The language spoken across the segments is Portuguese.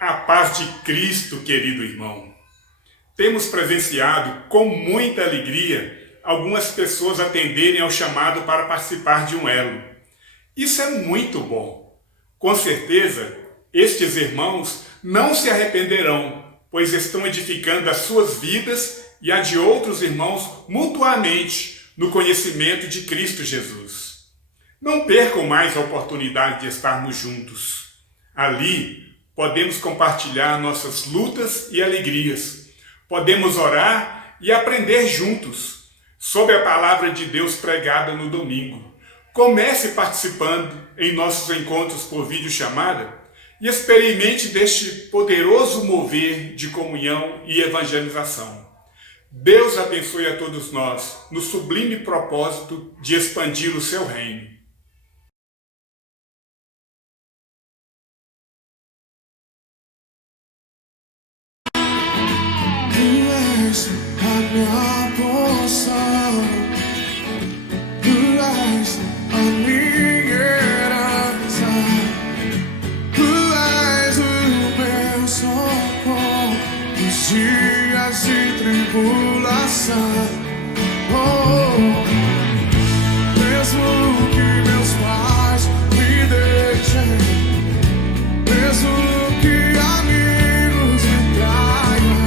A paz de Cristo, querido irmão. Temos presenciado com muita alegria algumas pessoas atenderem ao chamado para participar de um elo. Isso é muito bom. Com certeza, estes irmãos não se arrependerão, pois estão edificando as suas vidas e a de outros irmãos mutuamente no conhecimento de Cristo Jesus. Não percam mais a oportunidade de estarmos juntos. Ali, podemos compartilhar nossas lutas e alegrias. Podemos orar e aprender juntos sobre a palavra de Deus pregada no domingo. Comece participando em nossos encontros por videochamada e experimente deste poderoso mover de comunhão e evangelização. Deus abençoe a todos nós no sublime propósito de expandir o seu reino. A minha porção, Tu és a minha herança, Tu és o meu socorro nos dias de tribulação. Mesmo que meus pais me deixem, mesmo que amigos me traiam,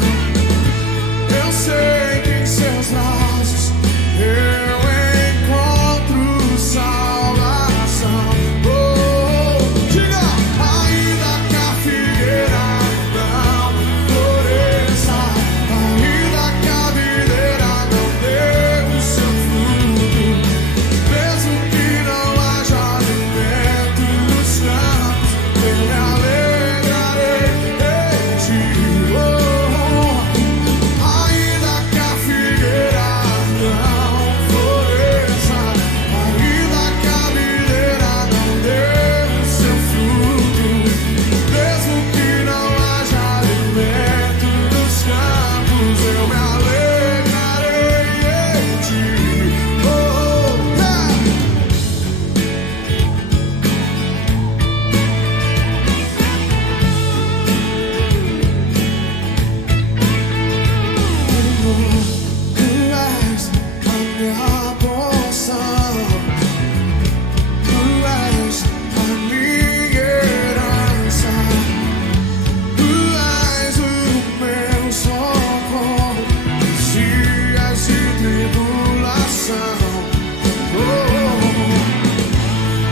eu sei que em seus braços eu encontro salvação. Diga! Ainda que a figueira não floresça, ainda que a videira não dê o seu fruto, mesmo que não haja alimento nos campos, eu me alegrarei em ti. Ainda que a figueira não floresça, ainda que a videira não dê o seu fruto, mesmo que não haja alimento nos campos, eu me alegrarei em ti. Tu és a minha porção, Tu és a minha herança, Tu és o meu socorro nos dias de tribulação.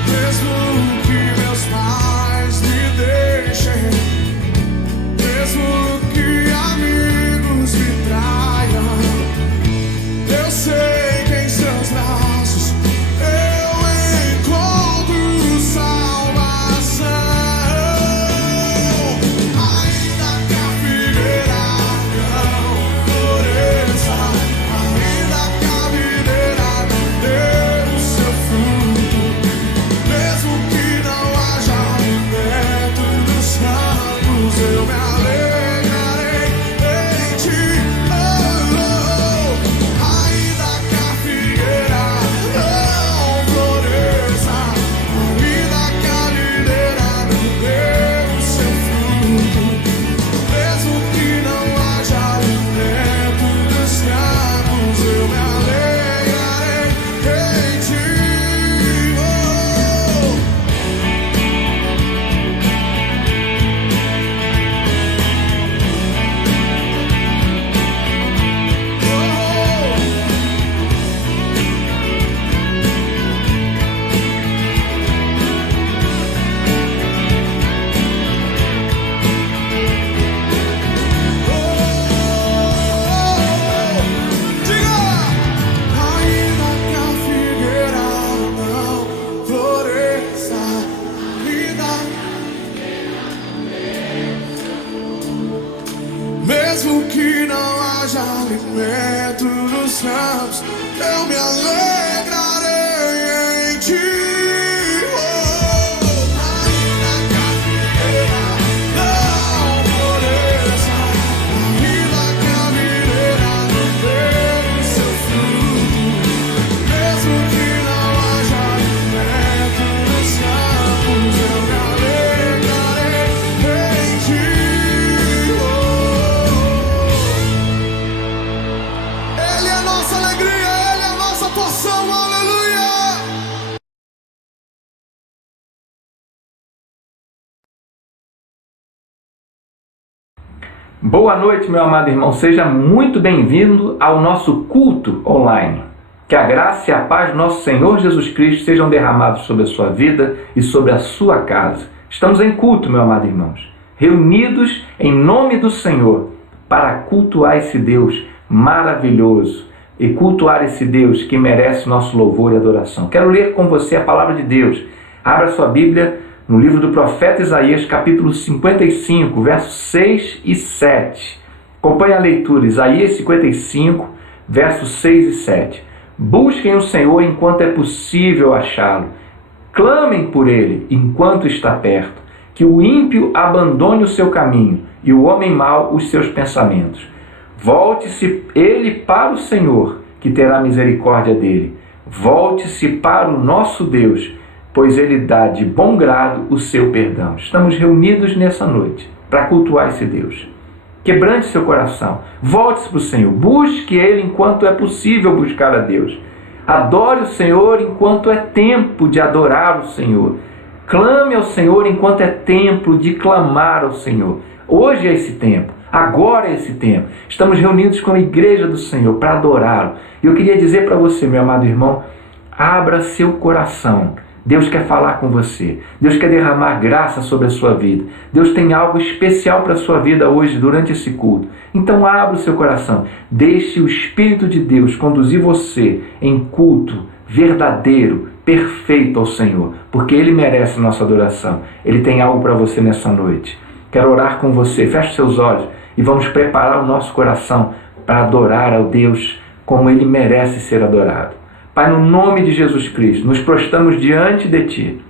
Mesmo que meus pais me deixem, mesmo que amigos me traiam, eu sei que em seus braços eu encontro salvação. Ainda que a figueira não floresça, ainda que a videira não dê o seu fruto, mesmo que não haja alimento nos campos, eu me alegrarei em ti. Ainda que a figueira não floresça, ainda que a videira não dê o seu fruto, mesmo que não haja alimento nos campos, eu me alegrarei em ti. Ainda que a figueira não floresça, mesmo que não haja alimento nos campos, eu me alegrarei em ti. Ainda que a figueira não floresça, ainda que a videira não dê o seu fruto, mesmo que não haja alimento nos campos, eu me alegrarei em ti. Boa noite, meu amado irmão. Seja muito bem-vindo ao nosso culto online. Que a graça e a paz do nosso Senhor Jesus Cristo sejam derramados sobre a sua vida e sobre a sua casa. Estamos em culto, meu amado irmãos, reunidos em nome do Senhor para cultuar esse Deus maravilhoso e cultuar esse Deus que merece nosso louvor e adoração. Quero ler com você a palavra de Deus. Abra sua Bíblia no livro do profeta Isaías, capítulo 55, versos 6 e 7. Acompanhe a leitura, Isaías 55, versos 6 e 7. Busquem o Senhor enquanto é possível achá-lo. Clamem por ele enquanto está perto. Que o ímpio abandone o seu caminho e o homem mau os seus pensamentos. Volte-se ele para o Senhor, que terá misericórdia dele. Volte-se para o nosso Deus, pois ele dá de bom grado o seu perdão. Estamos reunidos nessa noite para cultuar esse Deus. Quebrante seu coração, volte-se para o Senhor, busque ele enquanto é possível buscar a Deus. Adore o Senhor enquanto é tempo de adorar o Senhor. Clame ao Senhor enquanto é tempo de clamar ao Senhor. Hoje é esse tempo, agora é esse tempo. Estamos reunidos com a igreja do Senhor para adorá-lo. E eu queria dizer para você, meu amado irmão, abra seu coração. Deus quer falar com você. Deus quer derramar graça sobre a sua vida. Deus tem algo especial para a sua vida hoje, durante esse culto. Então abra o seu coração. Deixe o Espírito de Deus conduzir você em culto verdadeiro, perfeito ao Senhor, porque Ele merece nossa adoração. Ele tem algo para você nessa noite. Quero orar com você. Feche seus olhos e vamos preparar o nosso coração para adorar ao Deus como Ele merece ser adorado. Pai, no nome de Jesus Cristo, nos prostramos diante de Ti,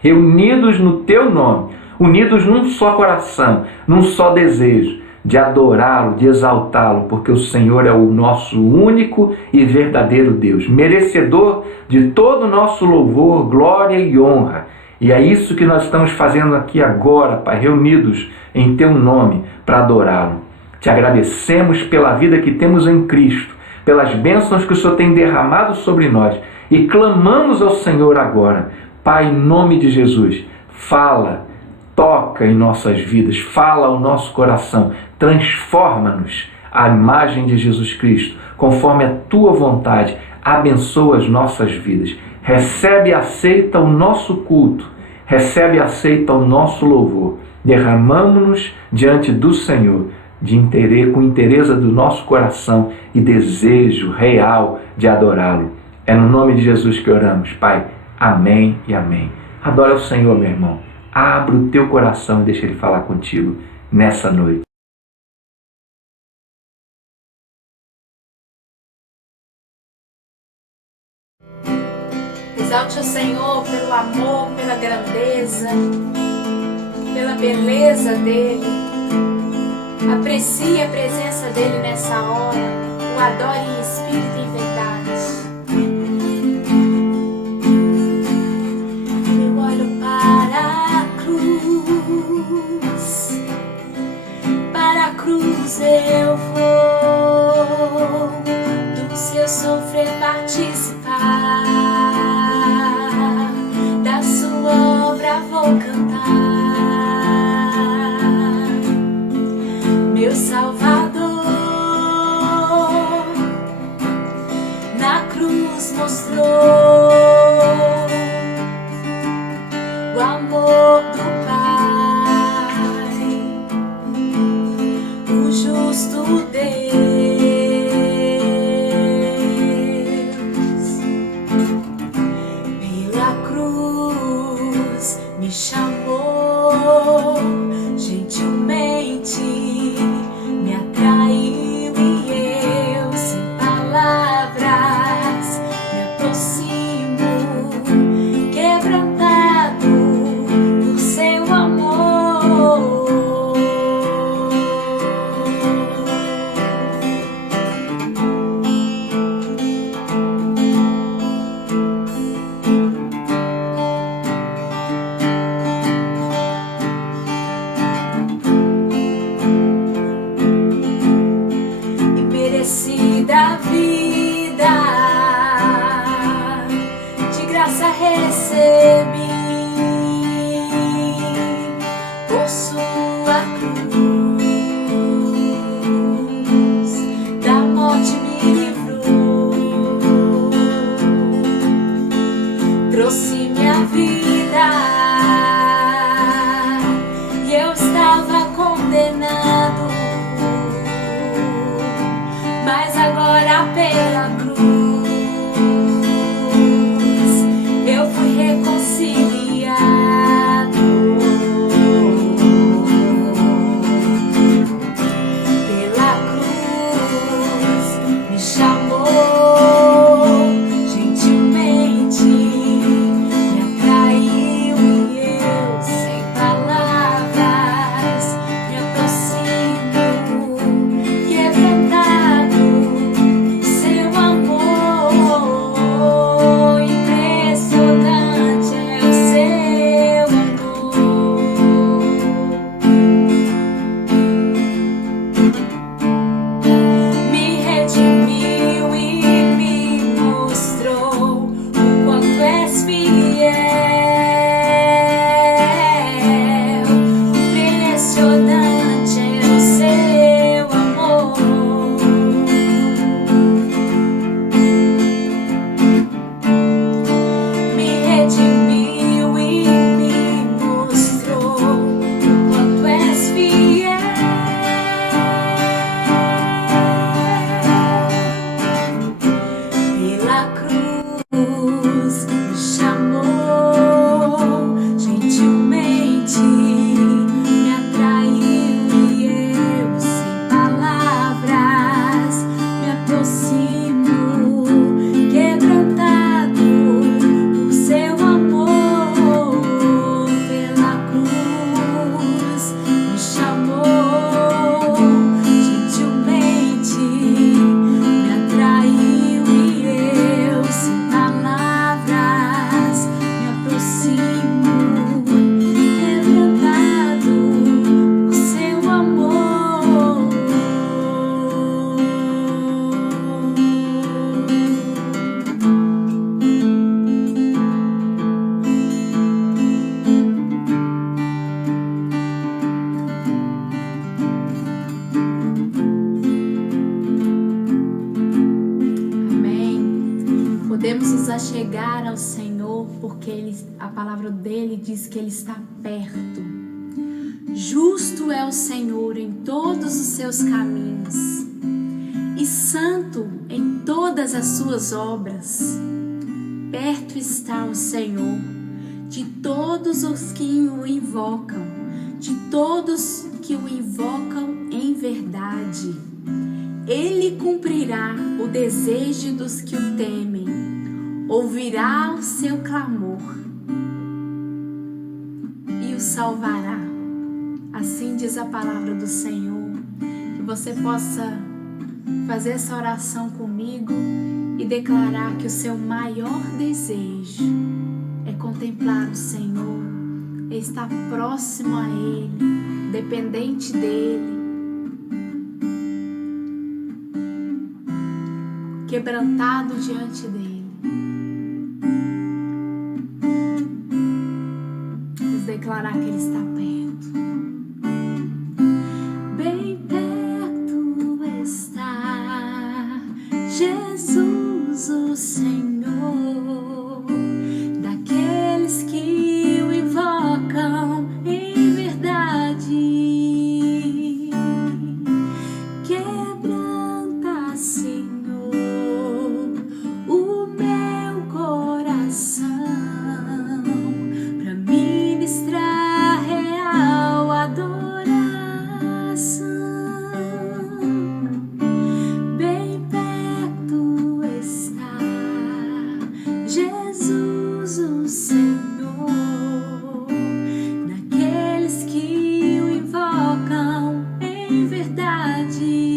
reunidos no Teu nome, unidos num só coração, num só desejo de adorá-lo, de exaltá-lo, porque o Senhor é o nosso único e verdadeiro Deus, merecedor de todo o nosso louvor, glória e honra. E é isso que nós estamos fazendo aqui agora, Pai, reunidos em Teu nome para adorá-lo. Te agradecemos pela vida que temos em Cristo, pelas bênçãos que o Senhor tem derramado sobre nós, e clamamos ao Senhor agora. Pai, em nome de Jesus, fala, toca em nossas vidas, fala ao nosso coração, transforma-nos à imagem de Jesus Cristo, conforme a Tua vontade, abençoa as nossas vidas, recebe e aceita o nosso culto, recebe e aceita o nosso louvor, derramamos-nos diante do Senhor, com interesse do nosso coração e desejo real de adorá-lo. É no nome de Jesus que oramos, Pai. Amém e amém. Adora o Senhor, meu irmão. Abra o teu coração e deixa Ele falar contigo nessa noite. Exalte o Senhor pelo amor, pela grandeza, pela beleza dEle. Aprecie a presença dEle nessa hora. O adore em espírito e em verdade. Eu olho para a cruz. Para a cruz eu vou. Do seu sofrer participar. Da sua obra vou cantar. Meu Salvador, na cruz mostrou o amor do Pai, o justo Deus. Pela cruz me chamou gentilmente. Recebi por sua cruz. chegar ao Senhor, porque a palavra dele diz que ele está perto. Justo é o Senhor em todos os seus caminhos e santo em todas as suas obras. Perto está o Senhor de todos os que o invocam, de todos que o invocam em verdade. Ele cumprirá o desejo dos que o temem, ouvirá o seu clamor e o salvará. Assim diz a palavra do Senhor. Que você possa fazer essa oração comigo e declarar que o seu maior desejo é contemplar o Senhor, é estar próximo a Ele, dependente dEle, quebrantado diante dEle. Vamos declarar que Ele está perto. Bem perto está Jesus, o Senhor, daqueles que o invocam em verdade. Quebranta, Senhor, o meu coração para ministrar real adoração. Bem perto está Jesus, o Senhor, daqueles que o invocam em verdade.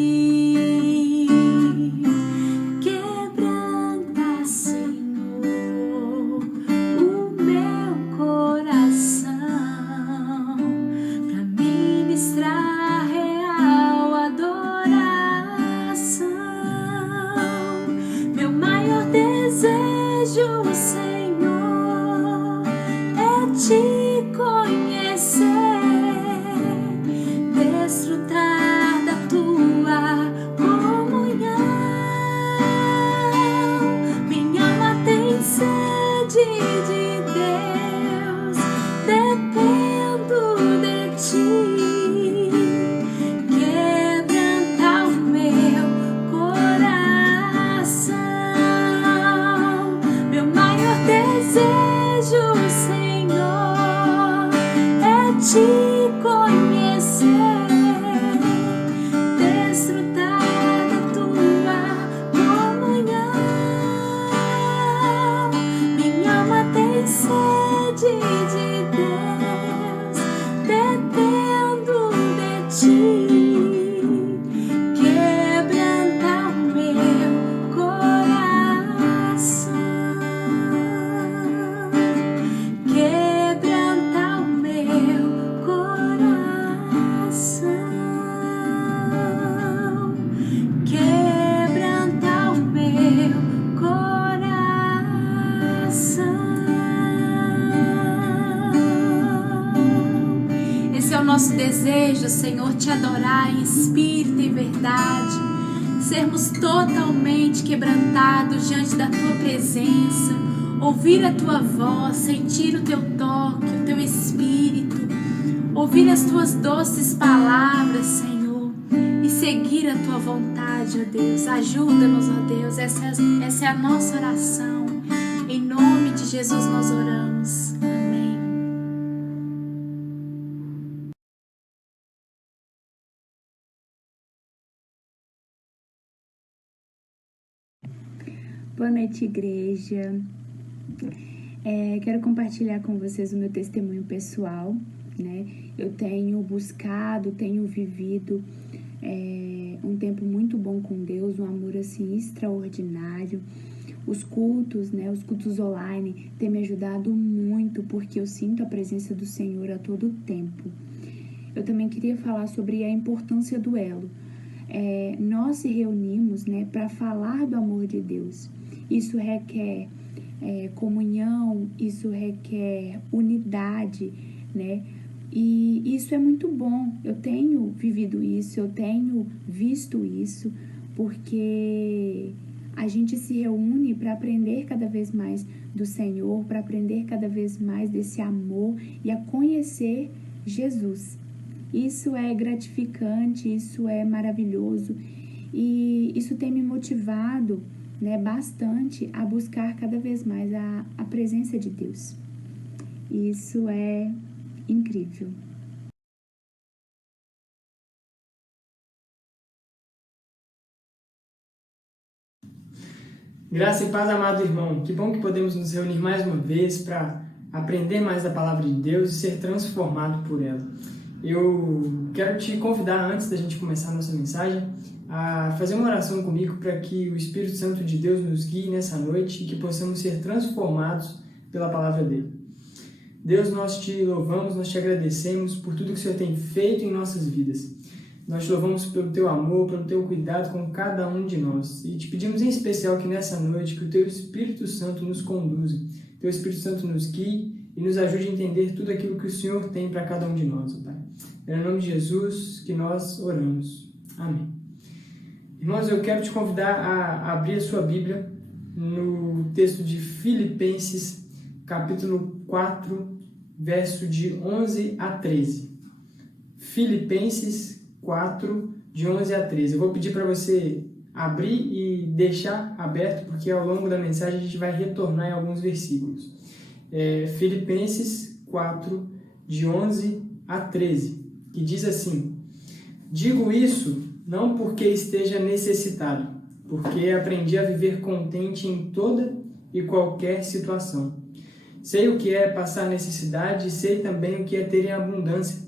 Quebranta, Senhor, o meu coração para ministrar real adoração. Meu maior desejo, Senhor, é te conhecer, desfrutar da tua comunhão. Minha alma tem sede de Deus, dependo de ti. Quebranta o meu coração. Meu maior desejo, Senhor, é te conhecer, desfrutar da tua comunhão. Minha alma tem sede de Deus, dependo de ti. Quebranta o meu coração. Quebranta o meu coração. Quebranta o meu coração. Esse é o nosso desejo, Senhor, te adorar em espírito e verdade, sermos totalmente quebrantados diante da tua presença, ouvir a tua voz, sentir o teu toque, o teu espírito, ouvir as tuas doces palavras, Senhor, e seguir a tua vontade, ó Deus. Ajuda-nos, ó Deus, essa é a nossa oração. Em nome de Jesus nós oramos. Amém. Boa noite, igreja. Quero compartilhar com vocês o meu testemunho pessoal, né? Eu tenho buscado, tenho vivido um tempo muito bom com Deus, um amor assim extraordinário. Os cultos, né? Os cultos online têm me ajudado muito, porque eu sinto a presença do Senhor a todo tempo. Eu também queria falar sobre a importância do elo. Nós se reunimos, né, para falar do amor de Deus. Isso requer comunhão, isso requer unidade, né? E isso é muito bom. Eu tenho vivido isso, eu tenho visto isso, porque a gente se reúne para aprender cada vez mais do Senhor, para aprender cada vez mais desse amor e a conhecer Jesus. Isso é gratificante, isso é maravilhoso e isso tem me motivado, né, bastante a buscar cada vez mais a presença de Deus. Isso é incrível. Graça e paz, amado irmão. Que bom que podemos nos reunir mais uma vez para aprender mais da palavra de Deus e ser transformado por ela. Eu quero te convidar, antes da gente começar a nossa mensagem, a fazer uma oração comigo para que o Espírito Santo de Deus nos guie nessa noite e que possamos ser transformados pela palavra dele. Deus, nós te louvamos, nós te agradecemos por tudo que o Senhor tem feito em nossas vidas. Nós te louvamos pelo teu amor, pelo teu cuidado com cada um de nós. E te pedimos em especial que nessa noite, que o teu Espírito Santo nos conduza, que o teu Espírito Santo nos guie e nos ajude a entender tudo aquilo que o Senhor tem para cada um de nós, Pai. É no nome de Jesus que nós oramos. Amém. Irmãos, eu quero te convidar a abrir a sua Bíblia no texto de Filipenses, capítulo 4, verso de 11 a 13. Filipenses 4, de 11 a 13. Eu vou pedir para você abrir e deixar aberto, porque ao longo da mensagem a gente vai retornar em alguns versículos. Filipenses 4, de 11 a 13, que diz assim: digo isso não porque esteja necessitado, porque aprendi a viver contente em toda e qualquer situação. Sei o que é passar necessidade e sei também o que é ter em abundância.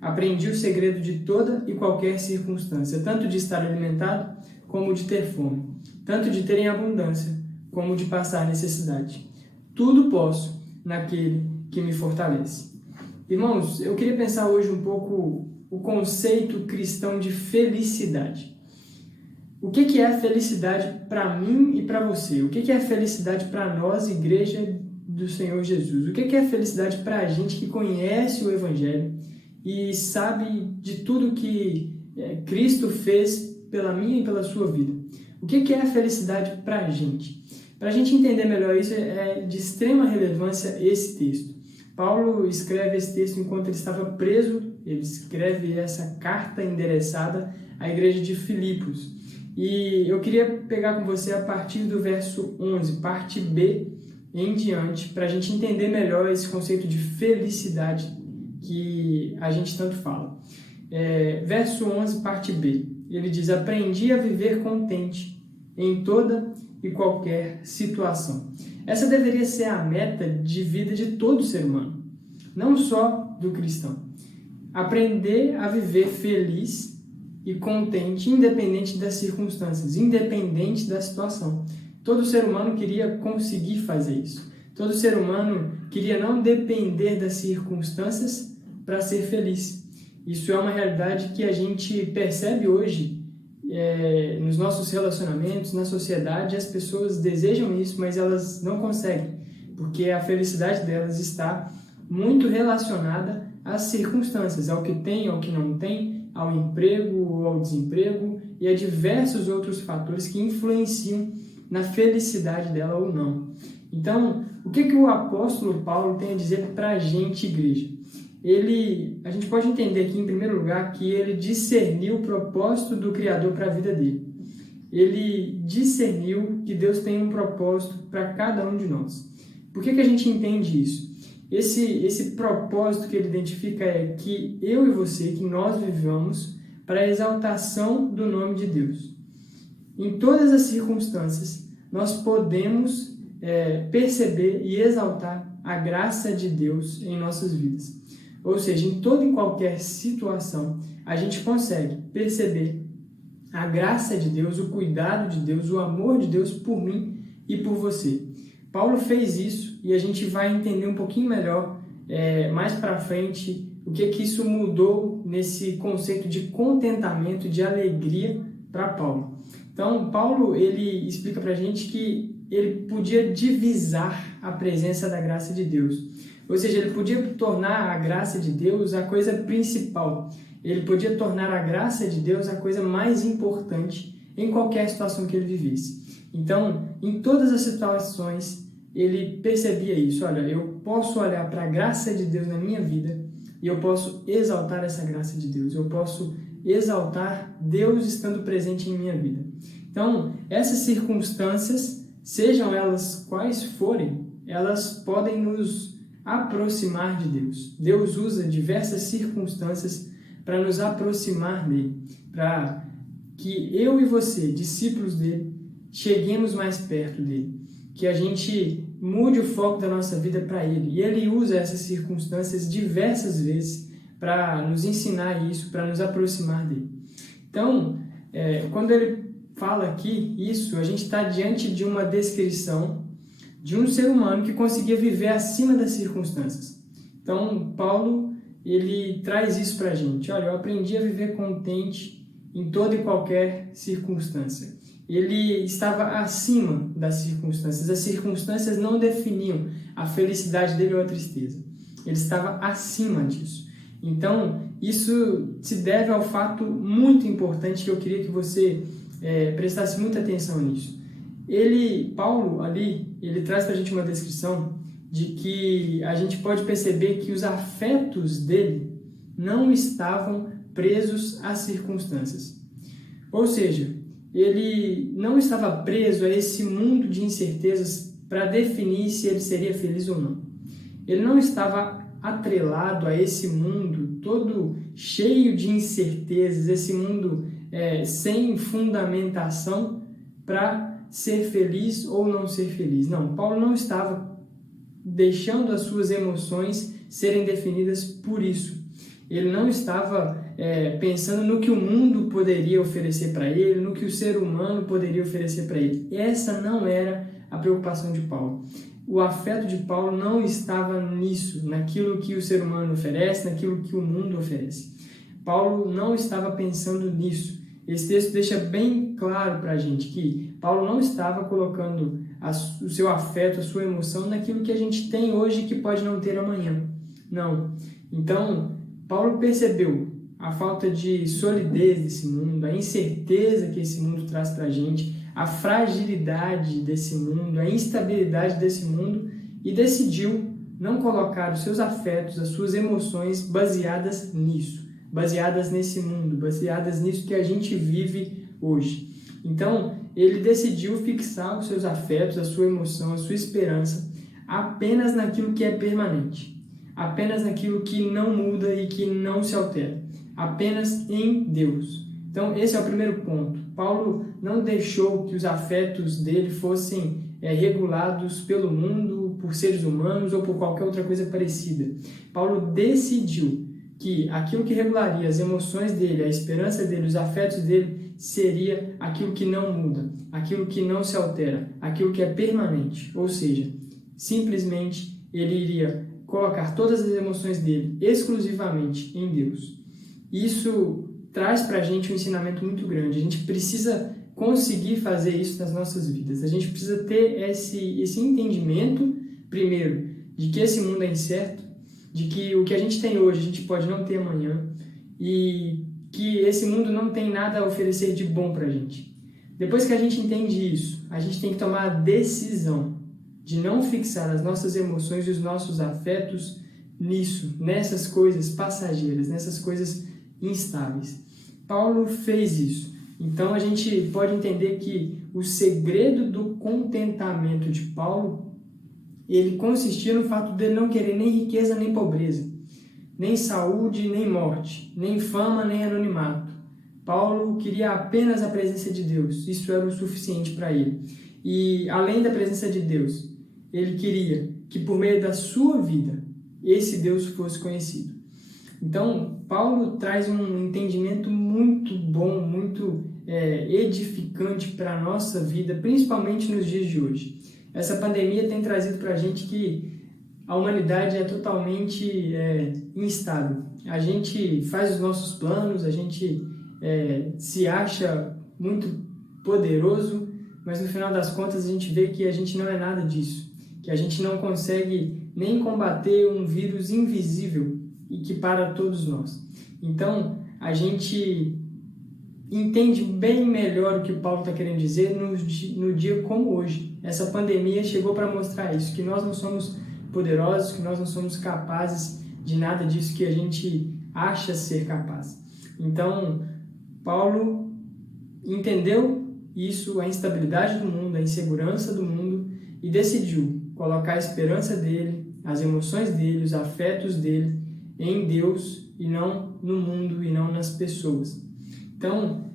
Aprendi o segredo de toda e qualquer circunstância, tanto de estar alimentado como de ter fome, tanto de ter em abundância como de passar necessidade. Tudo posso naquele que me fortalece. Irmãos, eu queria pensar hoje um pouco o conceito cristão de felicidade. O que é a felicidade para mim e para você? O que é a felicidade para nós, igreja do Senhor Jesus? O que é a felicidade para a gente que conhece o Evangelho e sabe de tudo que Cristo fez pela minha e pela sua vida? O que é a felicidade para a gente? Para a gente entender melhor isso, é de extrema relevância esse texto. Paulo escreve esse texto enquanto ele estava preso, ele escreve essa carta endereçada à igreja de Filipos. E eu queria pegar com você a partir do verso 11, parte B em diante, para a gente entender melhor esse conceito de felicidade que a gente tanto fala. Verso 11, parte B, ele diz: aprendi a viver contente em toda e qualquer situação. Essa deveria ser a meta de vida de todo ser humano, não só do cristão. Aprender a viver feliz e contente, independente das circunstâncias, independente da situação. Todo ser humano queria conseguir fazer isso. Todo ser humano queria não depender das circunstâncias para ser feliz. Isso é uma realidade que a gente percebe hoje nos nossos relacionamentos, na sociedade. As pessoas desejam isso, mas elas não conseguem, porque a felicidade delas está muito relacionada às circunstâncias, ao que tem, ao que não tem, ao emprego ou ao desemprego e a diversos outros fatores que influenciam na felicidade dela ou não. Então, o que o apóstolo Paulo tem a dizer para a gente, igreja? A gente pode entender aqui, em primeiro lugar, que ele discerniu o propósito do Criador para a vida dele. Ele discerniu que Deus tem um propósito para cada um de nós. Por que a gente entende isso? Esse propósito que ele identifica é que eu e você, que nós vivamos para a exaltação do nome de Deus. Em todas as circunstâncias, nós podemos perceber e exaltar a graça de Deus em nossas vidas. Ou seja, em toda e qualquer situação, a gente consegue perceber a graça de Deus, o cuidado de Deus, o amor de Deus por mim e por você. Paulo fez isso e a gente vai entender um pouquinho melhor mais para frente o que isso mudou nesse conceito de contentamento, de alegria para Paulo. Então, Paulo ele explica para a gente que ele podia divisar a presença da graça de Deus. Ou seja, ele podia tornar a graça de Deus a coisa principal. Ele podia tornar a graça de Deus a coisa mais importante em qualquer situação que ele vivesse. Então, em todas as situações, ele percebia isso. Olha, eu posso olhar para a graça de Deus na minha vida e eu posso exaltar essa graça de Deus. Eu posso exaltar Deus estando presente em minha vida. Então, essas circunstâncias, sejam elas quais forem, elas podem nos aproximar de Deus. Deus usa diversas circunstâncias para nos aproximar dele, para que eu e você, discípulos dele, cheguemos mais perto dele, que a gente mude o foco da nossa vida para ele. E ele usa essas circunstâncias diversas vezes para nos ensinar isso, para nos aproximar dele. Então, quando ele fala aqui isso, a gente está diante de uma descrição de um ser humano que conseguia viver acima das circunstâncias. Então, Paulo, ele traz isso para a gente. Olha, eu aprendi a viver contente em toda e qualquer circunstância. Ele estava acima das circunstâncias. As circunstâncias não definiam a felicidade dele ou a tristeza. Ele estava acima disso. Então, isso se deve ao fato muito importante que eu queria que você prestasse muita atenção nisso. Paulo ali, ele traz para a gente uma descrição de que a gente pode perceber que os afetos dele não estavam presos às circunstâncias. Ou seja, ele não estava preso a esse mundo de incertezas para definir se ele seria feliz ou não. Ele não estava atrelado a esse mundo todo cheio de incertezas, esse mundo sem fundamentação para ser feliz ou não ser feliz. Não, Paulo não estava deixando as suas emoções serem definidas por isso. Ele não estava pensando no que o mundo poderia oferecer para ele, no que o ser humano poderia oferecer para ele. Essa não era a preocupação de Paulo. O afeto de Paulo não estava nisso, naquilo que o ser humano oferece, naquilo que o mundo oferece. Paulo não estava pensando nisso. Esse texto deixa bem claro para a gente que Paulo não estava colocando o seu afeto, a sua emoção naquilo que a gente tem hoje e que pode não ter amanhã. Não. Então, Paulo percebeu a falta de solidez desse mundo, a incerteza que esse mundo traz para a gente, a fragilidade desse mundo, a instabilidade desse mundo e decidiu não colocar os seus afetos, as suas emoções baseadas nisso, baseadas nesse mundo, baseadas nisso que a gente vive hoje. Então, ele decidiu fixar os seus afetos, a sua emoção, a sua esperança apenas naquilo que é permanente, apenas naquilo que não muda e que não se altera, apenas em Deus. Então, esse é o primeiro ponto. Paulo não deixou que os afetos dele fossem regulados pelo mundo, por seres humanos ou por qualquer outra coisa parecida. Paulo decidiu que aquilo que regularia as emoções dele, a esperança dele, os afetos dele, seria aquilo que não muda, aquilo que não se altera, aquilo que é permanente. Ou seja, simplesmente ele iria colocar todas as emoções dele exclusivamente em Deus. Isso traz para a gente um ensinamento muito grande. A gente precisa conseguir fazer isso nas nossas vidas. A gente precisa ter esse entendimento, primeiro, de que esse mundo é incerto, de que o que a gente tem hoje a gente pode não ter amanhã e que esse mundo não tem nada a oferecer de bom para a gente. Depois que a gente entende isso, a gente tem que tomar a decisão de não fixar as nossas emoções e os nossos afetos nisso, nessas coisas passageiras, nessas coisas instáveis. Paulo fez isso. Então a gente pode entender que o segredo do contentamento de Paulo, ele consistia no fato dele não querer nem riqueza nem pobreza, nem saúde nem morte, nem fama nem anonimato. Paulo queria apenas a presença de Deus. Isso era o suficiente para ele. E além da presença de Deus, ele queria que por meio da sua vida esse Deus fosse conhecido. Então, Paulo traz um entendimento muito bom, muito edificante para a nossa vida, principalmente nos dias de hoje. Essa pandemia tem trazido para a gente que a humanidade é totalmente instável. A gente faz os nossos planos, a gente se acha muito poderoso, mas no final das contas a gente vê que a gente não é nada disso, que a gente não consegue nem combater um vírus invisível e que para todos nós. Então, a gente entende bem melhor o que o Paulo está querendo dizer no dia como hoje. Essa pandemia chegou para mostrar isso, que nós não somos poderosos, que nós não somos capazes de nada disso que a gente acha ser capaz. Então, Paulo entendeu isso, a instabilidade do mundo, a insegurança do mundo, e decidiu colocar a esperança dele, as emoções dele, os afetos dele em Deus e não no mundo e não nas pessoas. Então,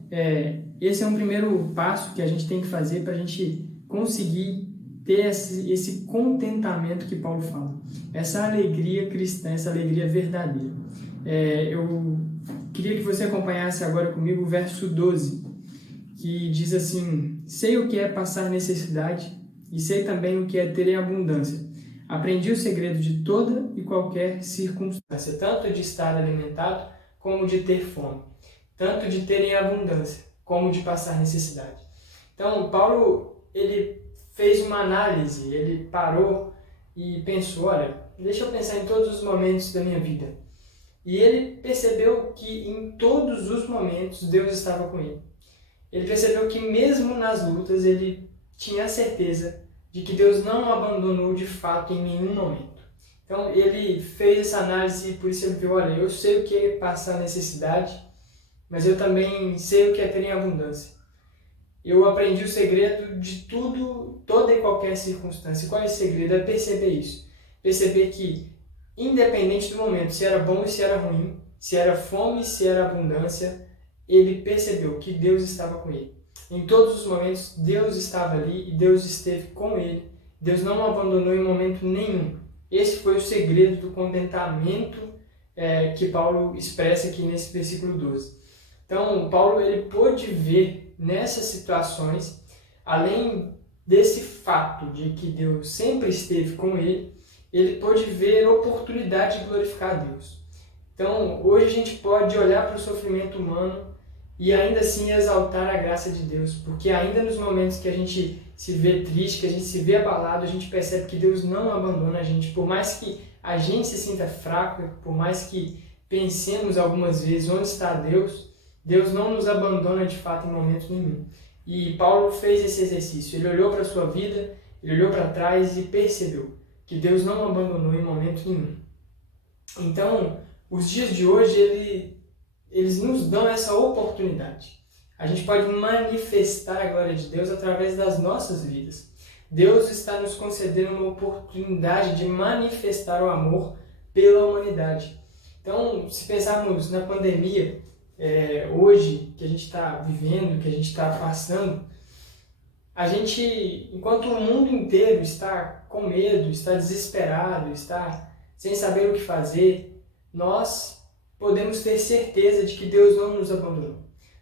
esse é um primeiro passo que a gente tem que fazer para a gente conseguir ter esse contentamento que Paulo fala, essa alegria cristã, essa alegria verdadeira. Eu queria que você acompanhasse agora comigo o verso 12, que diz assim: sei o que é passar necessidade e sei também o que é ter em abundância. Aprendi o segredo de toda e qualquer circunstância, tanto de estar alimentado como de ter fome, tanto de ter em abundância como de passar necessidade. Então, Paulo, ele fez uma análise, ele parou e pensou, olha, deixa eu pensar em todos os momentos da minha vida. E ele percebeu que em todos os momentos Deus estava com ele. Ele percebeu que mesmo nas lutas ele tinha a certeza de que Deus não o abandonou de fato em nenhum momento. Então ele fez essa análise e por isso ele viu, olha, eu sei o que é passar necessidade, mas eu também sei o que é ter em abundância. Eu aprendi o segredo de tudo, toda e qualquer circunstância. E qual é esse segredo? É perceber isso. Perceber que, independente do momento, se era bom e se era ruim, se era fome e se era abundância, ele percebeu que Deus estava com ele. Em todos os momentos, Deus estava ali e Deus esteve com ele. Deus não o abandonou em momento nenhum. Esse foi o segredo do contentamento que Paulo expressa aqui nesse versículo 12. Então, Paulo ele pôde ver nessas situações, além desse fato de que Deus sempre esteve com ele, ele pôde ver oportunidade de glorificar a Deus. Então, hoje a gente pode olhar para o sofrimento humano e ainda assim exaltar a graça de Deus, porque ainda nos momentos que a gente se vê triste, que a gente se vê abalado, a gente percebe que Deus não abandona a gente, por mais que a gente se sinta fraco, por mais que pensemos algumas vezes onde está Deus, Deus não nos abandona de fato em momento nenhum. E Paulo fez esse exercício, ele olhou para a sua vida, ele olhou para trás e percebeu que Deus não o abandonou em momento nenhum. Então, os dias de hoje, eles nos dão essa oportunidade. A gente pode manifestar a glória de Deus através das nossas vidas. Deus está nos concedendo uma oportunidade de manifestar o amor pela humanidade. Então, se pensarmos na pandemia, hoje, que a gente está vivendo, que a gente está passando, a gente, enquanto o mundo inteiro está com medo, está desesperado, está sem saber o que fazer, nós podemos ter certeza de que Deus não nos abandonou.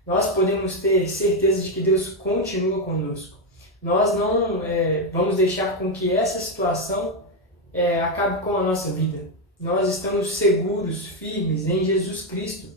Nós podemos ter certeza de que Deus continua conosco. Nós não vamos deixar com que essa situação acabe com a nossa vida. Nós estamos seguros, firmes em Jesus Cristo,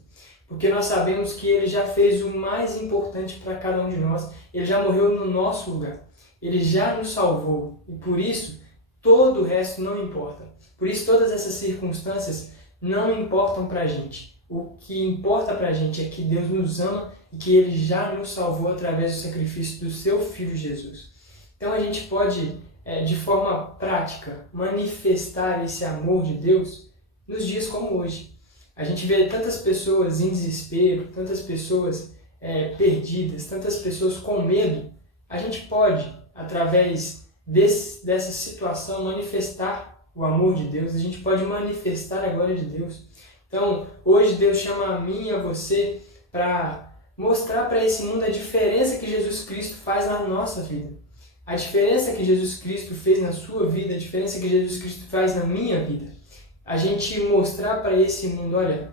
porque nós sabemos que Ele já fez o mais importante para cada um de nós. Ele já morreu no nosso lugar. Ele já nos salvou. E por isso, todo o resto não importa. Por isso, todas essas circunstâncias não importam para a gente. O que importa para a gente é que Deus nos ama e que Ele já nos salvou através do sacrifício do Seu Filho Jesus. Então a gente pode, de forma prática, manifestar esse amor de Deus nos dias como hoje. A gente vê tantas pessoas em desespero, tantas pessoas perdidas, tantas pessoas com medo. A gente pode, através dessa situação, manifestar o amor de Deus, a gente pode manifestar a glória de Deus. Então, hoje Deus chama a mim e a você para mostrar para esse mundo a diferença que Jesus Cristo faz na nossa vida. A diferença que Jesus Cristo fez na sua vida, a diferença que Jesus Cristo faz na minha vida. A gente mostrar para esse mundo, olha,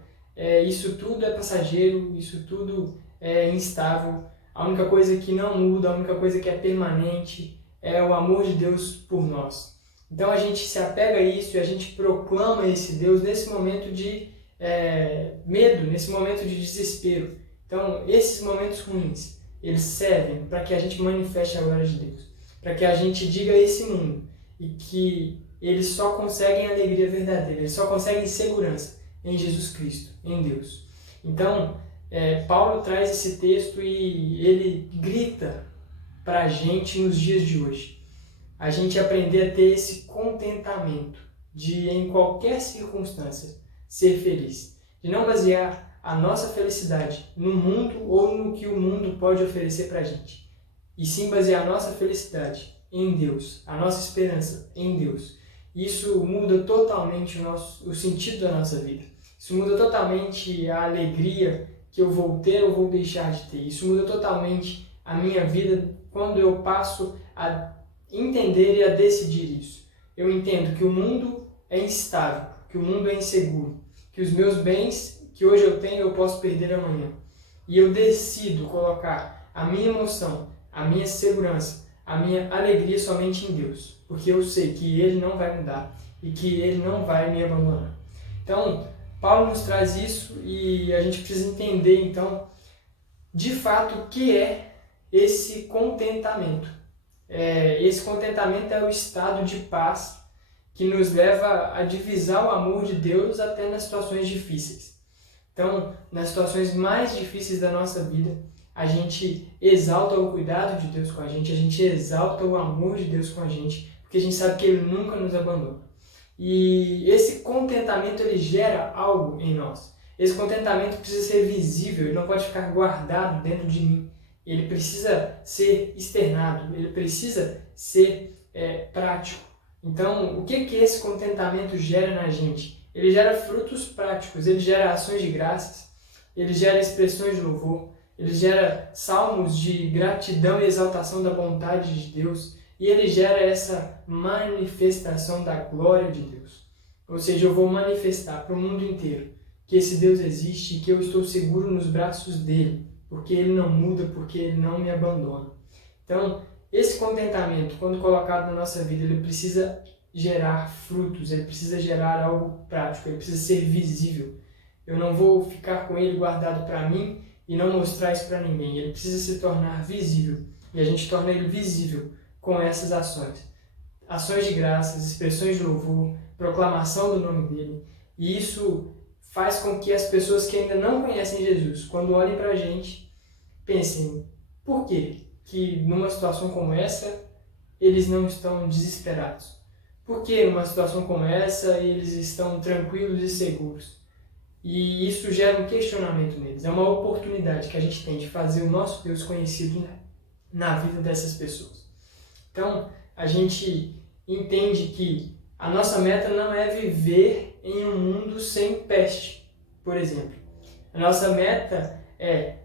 isso tudo é passageiro, isso tudo é instável. A única coisa que não muda, a única coisa que é permanente é o amor de Deus por nós. Então a gente se apega a isso e a gente proclama esse Deus nesse momento de medo, nesse momento de desespero. Então esses momentos ruins, eles servem para que a gente manifeste a glória de Deus, para que a gente diga a esse mundo e que eles só conseguem alegria verdadeira, eles só conseguem segurança em Jesus Cristo, em Deus. Então, Paulo traz esse texto e ele grita para a gente nos dias de hoje. A gente aprender a ter esse contentamento de, em qualquer circunstância, ser feliz. De não basear a nossa felicidade no mundo ou no que o mundo pode oferecer para a gente. E sim basear a nossa felicidade em Deus, a nossa esperança em Deus. Isso muda totalmente o sentido da nossa vida. Isso muda totalmente a alegria que eu vou ter ou vou deixar de ter. Isso muda totalmente a minha vida quando eu passo a entender e a decidir isso. Eu entendo que o mundo é instável, que o mundo é inseguro, que os meus bens que hoje eu tenho eu posso perder amanhã. E eu decido colocar a minha emoção, a minha segurança, a minha alegria somente em Deus, porque eu sei que Ele não vai mudar e que Ele não vai me abandonar. Então, Paulo nos traz isso e a gente precisa entender, então, de fato, o que é esse contentamento. Esse contentamento é o estado de paz que nos leva a divisar o amor de Deus até nas situações difíceis. Então, nas situações mais difíceis da nossa vida, a gente exalta o cuidado de Deus com a gente exalta o amor de Deus com a gente, porque a gente sabe que Ele nunca nos abandona. E esse contentamento, ele gera algo em nós. Esse contentamento precisa ser visível, ele não pode ficar guardado dentro de mim. Ele precisa ser externado, ele precisa ser prático. Então, o que esse contentamento gera na gente? Ele gera frutos práticos, ele gera ações de graças, ele gera expressões de louvor, ele gera salmos de gratidão e exaltação da bondade de Deus, e ele gera essa manifestação da glória de Deus. Ou seja, eu vou manifestar para o mundo inteiro que esse Deus existe e que eu estou seguro nos braços dele, porque ele não muda, porque ele não me abandona. Então, esse contentamento, quando colocado na nossa vida, ele precisa gerar frutos, ele precisa gerar algo prático, ele precisa ser visível. Eu não vou ficar com ele guardado para mim e não mostrar isso para ninguém. Ele precisa se tornar visível. E a gente torna ele visível com essas ações. Ações de graças, expressões de louvor, proclamação do nome dele. E isso faz com que as pessoas que ainda não conhecem Jesus, quando olhem para a gente, pensem, por quê que numa situação como essa eles não estão desesperados? Por que numa situação como essa eles estão tranquilos e seguros? E isso gera um questionamento neles. É uma oportunidade que a gente tem de fazer o nosso Deus conhecido na vida dessas pessoas. Então, a gente entende que a nossa meta não é viver em um mundo sem peste, por exemplo. A nossa meta é,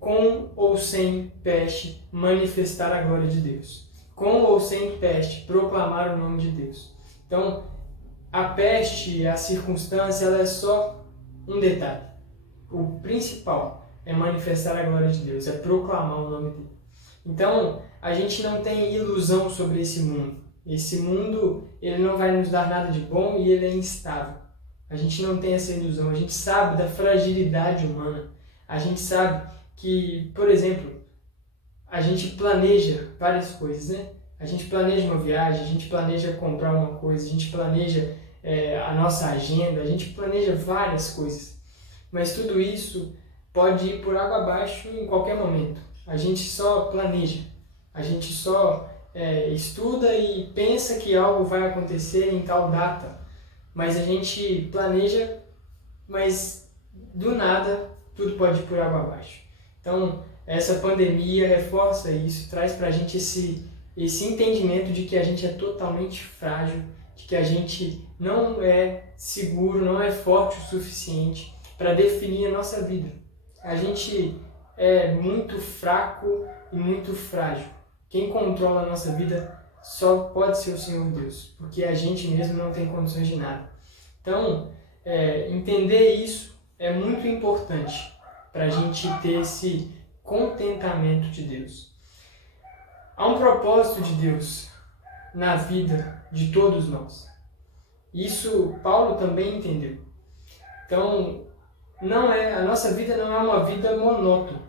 com ou sem peste, manifestar a glória de Deus. Com ou sem peste, proclamar o nome de Deus. Então, a peste, a circunstância, ela é só um detalhe. O principal é manifestar a glória de Deus, é proclamar o nome dele. Então, a gente não tem ilusão sobre esse mundo. Esse mundo, ele não vai nos dar nada de bom e ele é instável. A gente não tem essa ilusão. A gente sabe da fragilidade humana. A gente sabe que, por exemplo, a gente planeja várias coisas, né? A gente planeja uma viagem, a gente planeja comprar uma coisa, a gente planeja a nossa agenda, a gente planeja várias coisas. Mas tudo isso pode ir por água abaixo em qualquer momento. A gente só planeja, a gente só estuda e pensa que algo vai acontecer em tal data. Mas a gente planeja, mas do nada tudo pode ir por água abaixo. Então, essa pandemia reforça isso, traz pra gente esse entendimento de que a gente é totalmente frágil, de que a gente não é seguro, não é forte o suficiente para definir a nossa vida. A gente é muito fraco e muito frágil. Quem controla a nossa vida só pode ser o Senhor Deus, porque a gente mesmo não tem condições de nada. Então, entender isso é muito importante para a gente ter esse contentamento de Deus. Há um propósito de Deus na vida de todos nós. Isso Paulo também entendeu. Então, a nossa vida não é uma vida monótona.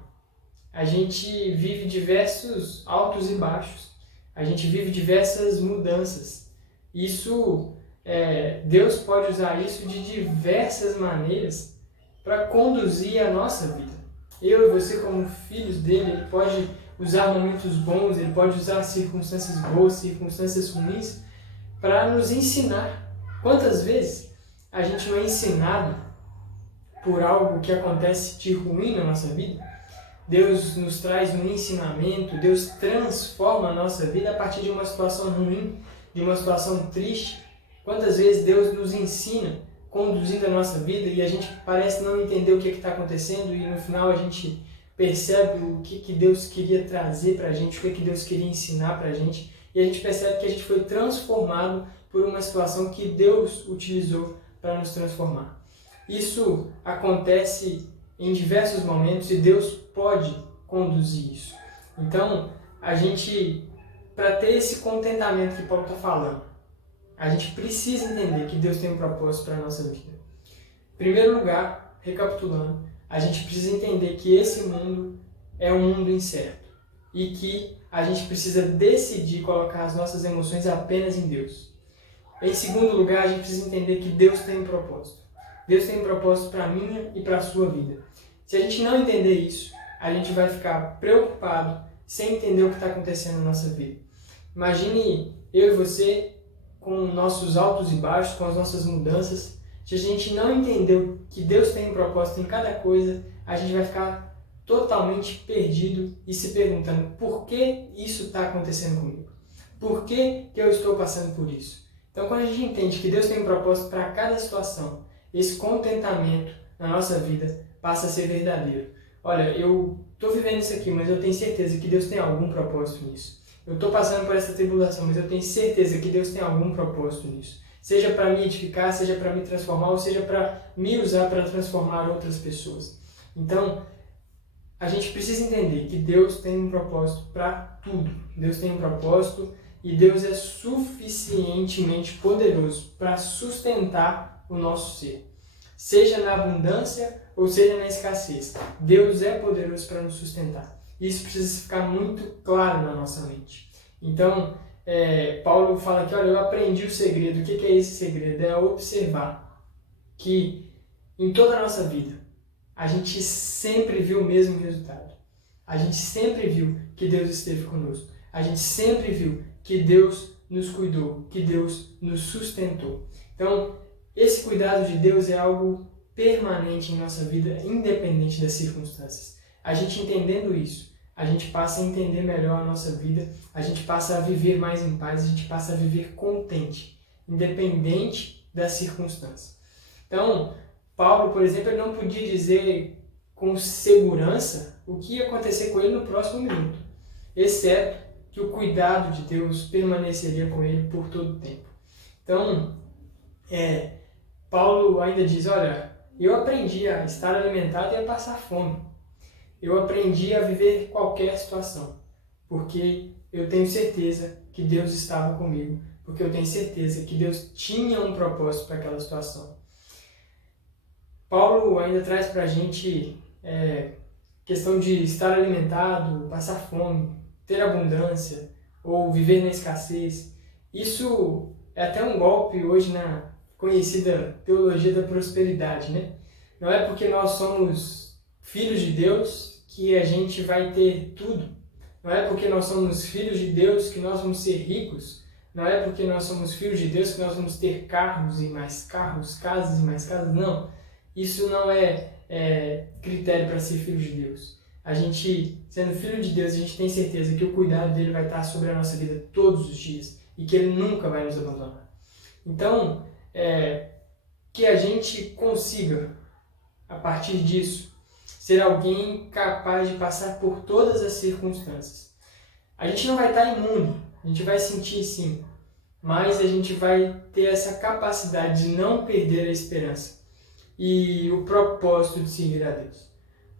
A gente vive diversos altos e baixos. A gente vive diversas mudanças. Isso, Deus pode usar isso de diversas maneiras para conduzir a nossa vida. eu e você como filhos dele, ele pode usar momentos bons, ele pode usar circunstâncias boas, circunstâncias ruins, para nos ensinar. Quantas vezes a gente não é ensinado por algo que acontece de ruim na nossa vida? Deus nos traz um ensinamento, Deus transforma a nossa vida a partir de uma situação ruim, de uma situação triste. Quantas vezes Deus nos ensina, conduzindo a nossa vida, e a gente parece não entender o que está acontecendo, e no final a gente percebe o que Deus queria trazer para a gente, o que Deus queria ensinar para a gente, e a gente percebe que a gente foi transformado por uma situação que Deus utilizou para nos transformar. Isso acontece em diversos momentos e Deus pode conduzir isso. Então, a gente, para ter esse contentamento que Paulo está falando, a gente precisa entender que Deus tem um propósito para a nossa vida. Em primeiro lugar, recapitulando, a gente precisa entender que esse mundo é um mundo incerto e que a gente precisa decidir colocar as nossas emoções apenas em Deus. Em segundo lugar, a gente precisa entender que Deus tem um propósito. Deus tem um propósito para a minha e para a sua vida. Se a gente não entender isso, a gente vai ficar preocupado sem entender o que está acontecendo na nossa vida. Imagine eu e você com nossos altos e baixos, com as nossas mudanças. Se a gente não entender que Deus tem um propósito em cada coisa, a gente vai ficar totalmente perdido e se perguntando por que isso está acontecendo comigo? Por que eu estou passando por isso? Então, quando a gente entende que Deus tem um propósito para cada situação, esse contentamento na nossa vida passa a ser verdadeiro. Olha, eu estou vivendo isso aqui, mas eu tenho certeza que Deus tem algum propósito nisso. Eu estou passando por essa tribulação, mas eu tenho certeza que Deus tem algum propósito nisso. Seja para me edificar, seja para me transformar, ou seja para me usar para transformar outras pessoas. Então, a gente precisa entender que Deus tem um propósito para tudo. Deus tem um propósito e Deus é suficientemente poderoso para sustentar o nosso ser. Seja na abundância ou seja na escassez, Deus é poderoso para nos sustentar. Isso precisa ficar muito claro na nossa mente. Então, Paulo fala que, olha, eu aprendi o segredo. O que é esse segredo? É observar que em toda a nossa vida, a gente sempre viu o mesmo resultado. A gente sempre viu que Deus esteve conosco. A gente sempre viu que Deus nos cuidou, que Deus nos sustentou. Então, esse cuidado de Deus é algo permanente em nossa vida, independente das circunstâncias. A gente entendendo isso, a gente passa a entender melhor a nossa vida, a gente passa a viver mais em paz, a gente passa a viver contente, independente das circunstâncias. Então, Paulo, por exemplo, ele não podia dizer com segurança o que ia acontecer com ele no próximo minuto, exceto que o cuidado de Deus permaneceria com ele por todo o tempo. Então, Paulo ainda diz, olha, eu aprendi a estar alimentado e a passar fome. Eu aprendi a viver qualquer situação, porque eu tenho certeza que Deus estava comigo, porque eu tenho certeza que Deus tinha um propósito para aquela situação. Paulo ainda traz para a gente questão de estar alimentado, passar fome, ter abundância ou viver na escassez. Isso é até um golpe hoje na conhecida teologia da prosperidade, né? Não é porque nós somos filhos de Deus que a gente vai ter tudo. Não é porque nós somos filhos de Deus que nós vamos ser ricos. Não é porque nós somos filhos de Deus que nós vamos ter carros e mais carros, casas e mais casas. Não. Isso não é critério para ser filho de Deus. A gente, sendo filho de Deus, a gente tem certeza que o cuidado dele vai estar sobre a nossa vida todos os dias e que ele nunca vai nos abandonar. Então, que a gente consiga, a partir disso, ser alguém capaz de passar por todas as circunstâncias. A gente não vai estar imune, a gente vai sentir sim, mas a gente vai ter essa capacidade de não perder a esperança e o propósito de seguir a Deus.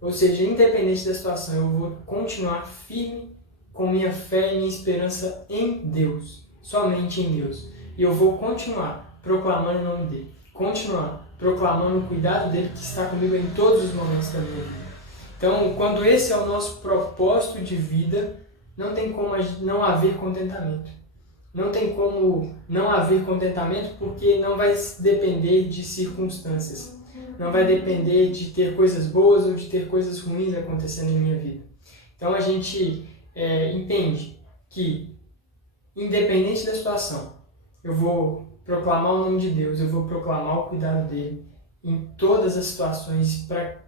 Ou seja, independente da situação, eu vou continuar firme com minha fé e minha esperança em Deus, somente em Deus. E eu vou continuar proclamando o nome dele, continuar proclamando o cuidado dele que está comigo em todos os momentos da minha vida. Então, quando esse é o nosso propósito de vida, não tem como não haver contentamento. Não tem como não haver contentamento porque não vai depender de circunstâncias. não vai depender de ter coisas boas ou de ter coisas ruins acontecendo em minha vida. Então a gente entende que, independente da situação, eu vou proclamar o nome de Deus, eu vou proclamar o cuidado dele em todas as situações, para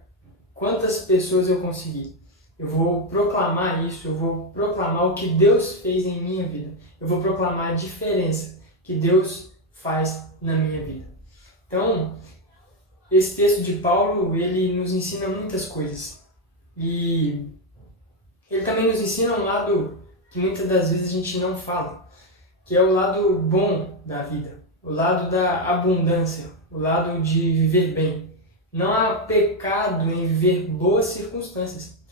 quantas pessoas eu conseguir. Eu vou proclamar isso, eu vou proclamar o que Deus fez em minha vida. Eu vou proclamar a diferença que Deus faz na minha vida. Então, esse texto de Paulo, ele nos ensina muitas coisas. E ele também nos ensina um lado que muitas das vezes a gente não fala, que é o lado bom da vida, o lado da abundância, o lado de viver bem. Não há pecado em viver boas circunstâncias.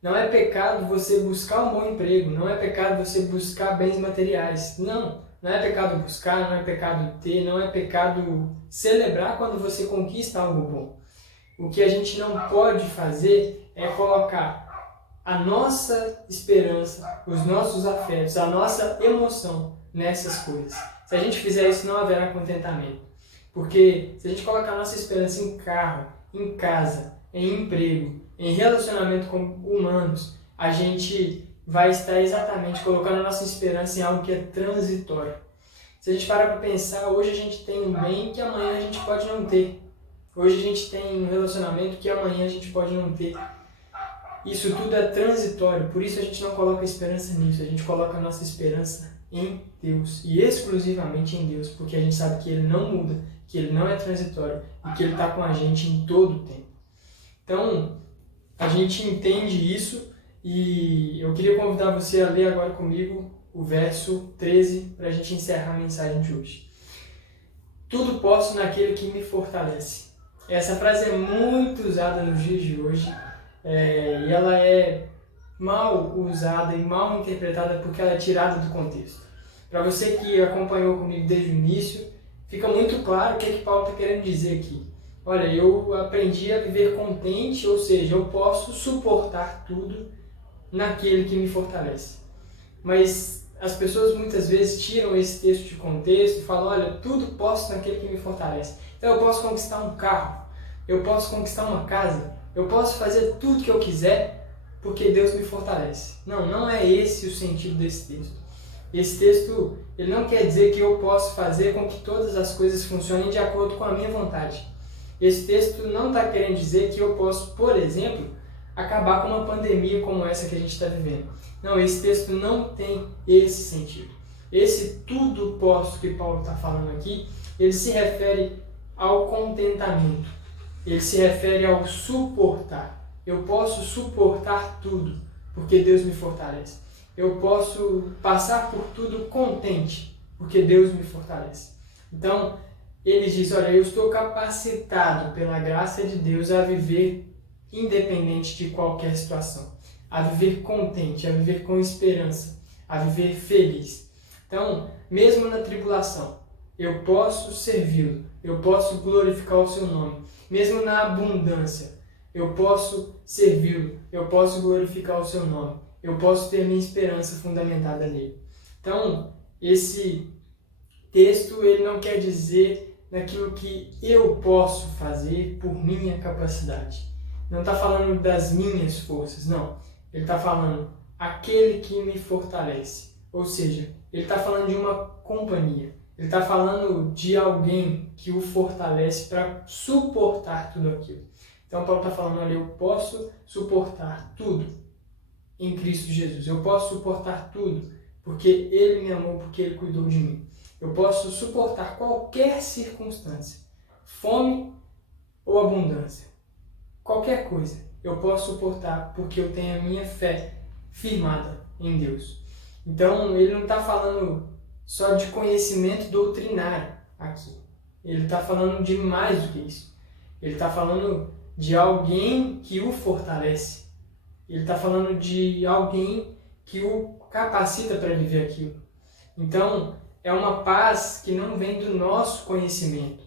Não é pecado você buscar um bom emprego, não é pecado você buscar bens materiais. Não é pecado buscar, não é pecado ter, não é pecado celebrar quando você conquista algo bom. O que a gente não pode fazer é colocar a nossa esperança, os nossos afetos, a nossa emoção nessas coisas. Se a gente fizer isso, não haverá contentamento. Porque se a gente colocar a nossa esperança em carro, em casa, em emprego, em relacionamento com humanos, a gente vai estar exatamente colocando a nossa esperança em algo que é transitório. Se a gente parar para pensar, hoje a gente tem um bem que amanhã a gente pode não ter. Hoje a gente tem um relacionamento que amanhã a gente pode não ter. Isso tudo é transitório, por isso a gente não coloca esperança nisso, a gente coloca a nossa esperança em Deus, e exclusivamente em Deus, porque a gente sabe que Ele não muda, que Ele não é transitório e que Ele está com a gente em todo o tempo. Então, a gente entende isso e eu queria convidar você a ler agora comigo o verso 13 para a gente encerrar a mensagem de hoje. Tudo posso naquele que me fortalece. Essa frase é muito usada nos dias de hoje e ela é mal usada e mal interpretada porque ela é tirada do contexto. Para você que acompanhou comigo desde o início, fica muito claro o que Paulo está querendo dizer aqui. Olha, eu aprendi a viver contente, ou seja, eu posso suportar tudo naquele que me fortalece. Mas as pessoas muitas vezes tiram esse texto de contexto e falam, olha, tudo posso naquele que me fortalece. Então eu posso conquistar um carro, eu posso conquistar uma casa, eu posso fazer tudo que eu quiser porque Deus me fortalece. Não é esse o sentido desse texto. Esse texto ele não quer dizer que eu posso fazer com que todas as coisas funcionem de acordo com a minha vontade. Esse texto não está querendo dizer que eu posso, por exemplo, acabar com uma pandemia como essa que a gente está vivendo. Não, esse texto não tem esse sentido. Esse tudo posso que Paulo está falando aqui, ele se refere ao contentamento. Ele se refere ao suportar. Eu posso suportar tudo, porque Deus me fortalece. Eu posso passar por tudo contente, porque Deus me fortalece. Então, ele diz, olha, eu estou capacitado pela graça de Deus a viver independente de qualquer situação, a viver contente, a viver com esperança, a viver feliz. Então, mesmo na tribulação, eu posso servi-lo, eu posso glorificar o seu nome. Mesmo na abundância, eu posso servi-lo, eu posso glorificar o seu nome. Eu posso ter minha esperança fundamentada nele. Então, esse texto ele não quer dizer naquilo que eu posso fazer por minha capacidade. Não está falando das minhas forças, não. Ele está falando aquele que me fortalece. Ou seja, ele está falando de uma companhia. Ele está falando de alguém que o fortalece para suportar tudo aquilo. Então, Paulo está falando, olha, eu posso suportar tudo em Cristo Jesus. Eu posso suportar tudo porque Ele me amou, porque Ele cuidou de mim. Eu posso suportar qualquer circunstância, fome ou abundância. Qualquer coisa eu posso suportar porque eu tenho a minha fé firmada em Deus. Então, ele não está falando só de conhecimento doutrinário aqui. Ele está falando de mais do que isso. Ele está falando de alguém que o fortalece. Ele está falando de alguém que o capacita para viver aquilo. Então, é uma paz que não vem do nosso conhecimento.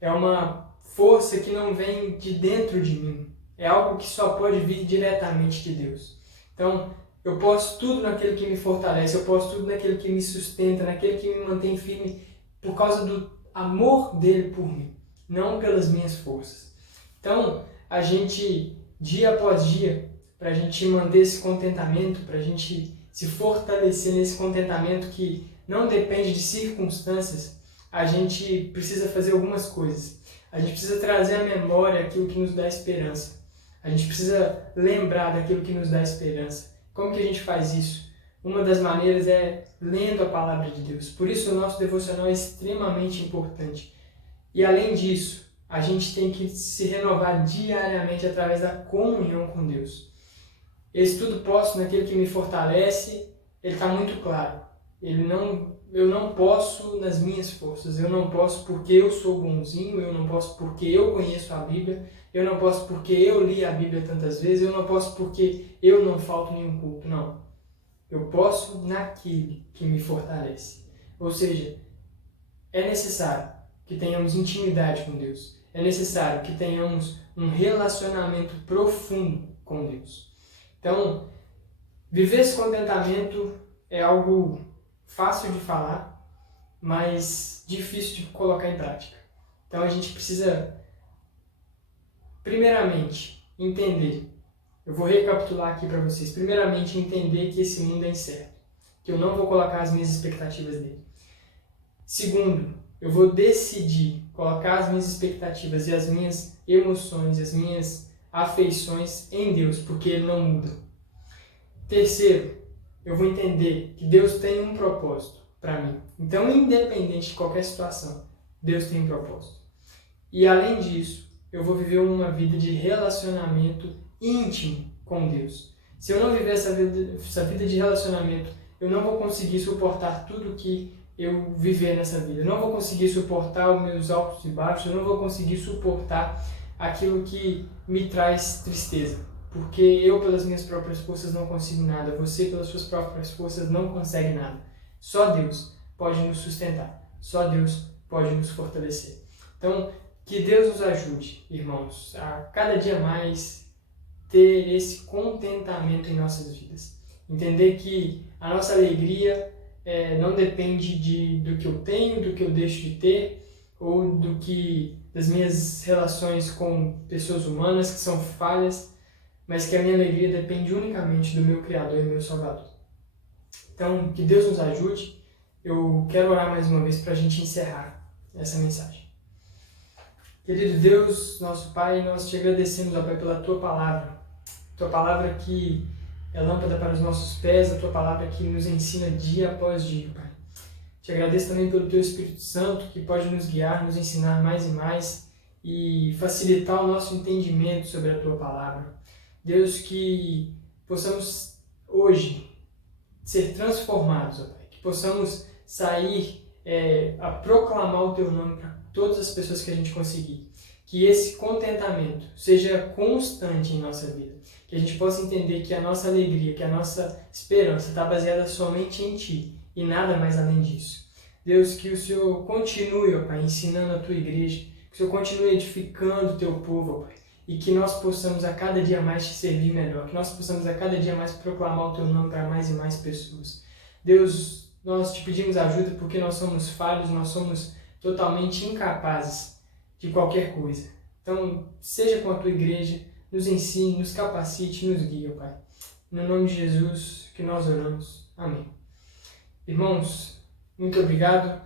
É uma força que não vem de dentro de mim. É algo que só pode vir diretamente de Deus. Então, eu posso tudo naquele que me fortalece, eu posso tudo naquele que me sustenta, naquele que me mantém firme por causa do amor dele por mim, não pelas minhas forças. Então, a gente, dia após dia, para a gente manter esse contentamento, para a gente se fortalecer nesse contentamento que não depende de circunstâncias, a gente precisa fazer algumas coisas. A gente precisa trazer à memória aquilo que nos dá esperança. A gente precisa lembrar daquilo que nos dá esperança. Como que a gente faz isso? Uma das maneiras é lendo a palavra de Deus. Por isso o nosso devocional é extremamente importante. E além disso, a gente tem que se renovar diariamente através da comunhão com Deus. Esse tudo posso naquele que me fortalece, ele está muito claro. Eu não posso nas minhas forças, eu não posso porque eu sou bonzinho, eu não posso porque eu conheço a Bíblia, eu não posso porque eu li a Bíblia tantas vezes, eu não posso porque eu não falto nenhum culto, não. Eu posso naquele que me fortalece. Ou seja, é necessário que tenhamos intimidade com Deus, é necessário que tenhamos um relacionamento profundo com Deus. Então, viver esse contentamento é algo fácil de falar, mas difícil de colocar em prática. Então a gente precisa, primeiramente, entender. Eu vou recapitular aqui para vocês. Primeiramente, entender que esse mundo é incerto, que eu não vou colocar as minhas expectativas nele. Segundo, eu vou decidir colocar as minhas expectativas e as minhas emoções, as minhas afeições em Deus, porque Ele não muda. Terceiro, eu vou entender que Deus tem um propósito para mim. Então, independente de qualquer situação, Deus tem um propósito. E além disso, eu vou viver uma vida de relacionamento íntimo com Deus. Se eu não viver essa vida de relacionamento, eu não vou conseguir suportar tudo que eu viver nessa vida. Eu não vou conseguir suportar os meus altos e baixos, eu não vou conseguir suportar aquilo que me traz tristeza. Porque eu, pelas minhas próprias forças, não consigo nada. Você, pelas suas próprias forças, não consegue nada. Só Deus pode nos sustentar. Só Deus pode nos fortalecer. Então, que Deus nos ajude, irmãos, a cada dia mais ter esse contentamento em nossas vidas. Entender que a nossa alegria não depende do que eu tenho, do que eu deixo de ter, ou das minhas relações com pessoas humanas que são falhas, mas que a minha alegria depende unicamente do meu Criador e meu Salvador. Então, que Deus nos ajude. Eu quero orar mais uma vez para a gente encerrar essa mensagem. Querido Deus, nosso Pai, nós te agradecemos, ó Pai, pela Tua palavra que é lâmpada para os nossos pés, a Tua palavra que nos ensina dia após dia, Pai. Te agradeço também pelo Teu Espírito Santo, que pode nos guiar, nos ensinar mais e mais e facilitar o nosso entendimento sobre a Tua palavra. Deus, que possamos hoje ser transformados, ó Pai, que possamos sair a proclamar o Teu nome para todas as pessoas que a gente conseguir. Que esse contentamento seja constante em nossa vida. Que a gente possa entender que a nossa alegria, que a nossa esperança está baseada somente em Ti e nada mais além disso. Deus, que o Senhor continue, ó Pai, ensinando a Tua igreja, que o Senhor continue edificando o Teu povo, ó Pai, e que nós possamos a cada dia mais Te servir melhor, que nós possamos a cada dia mais proclamar o Teu nome para mais e mais pessoas. Deus, nós Te pedimos ajuda porque nós somos falhos, nós somos totalmente incapazes de qualquer coisa. Então, seja com a Tua igreja, nos ensine, nos capacite, nos guie, ó Pai. No nome de Jesus que nós oramos. Amém. Irmãos, muito obrigado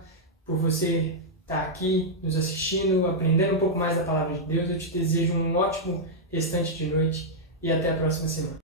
por você estar aqui, nos assistindo, aprendendo um pouco mais da Palavra de Deus. Eu te desejo um ótimo restante de noite e até a próxima semana.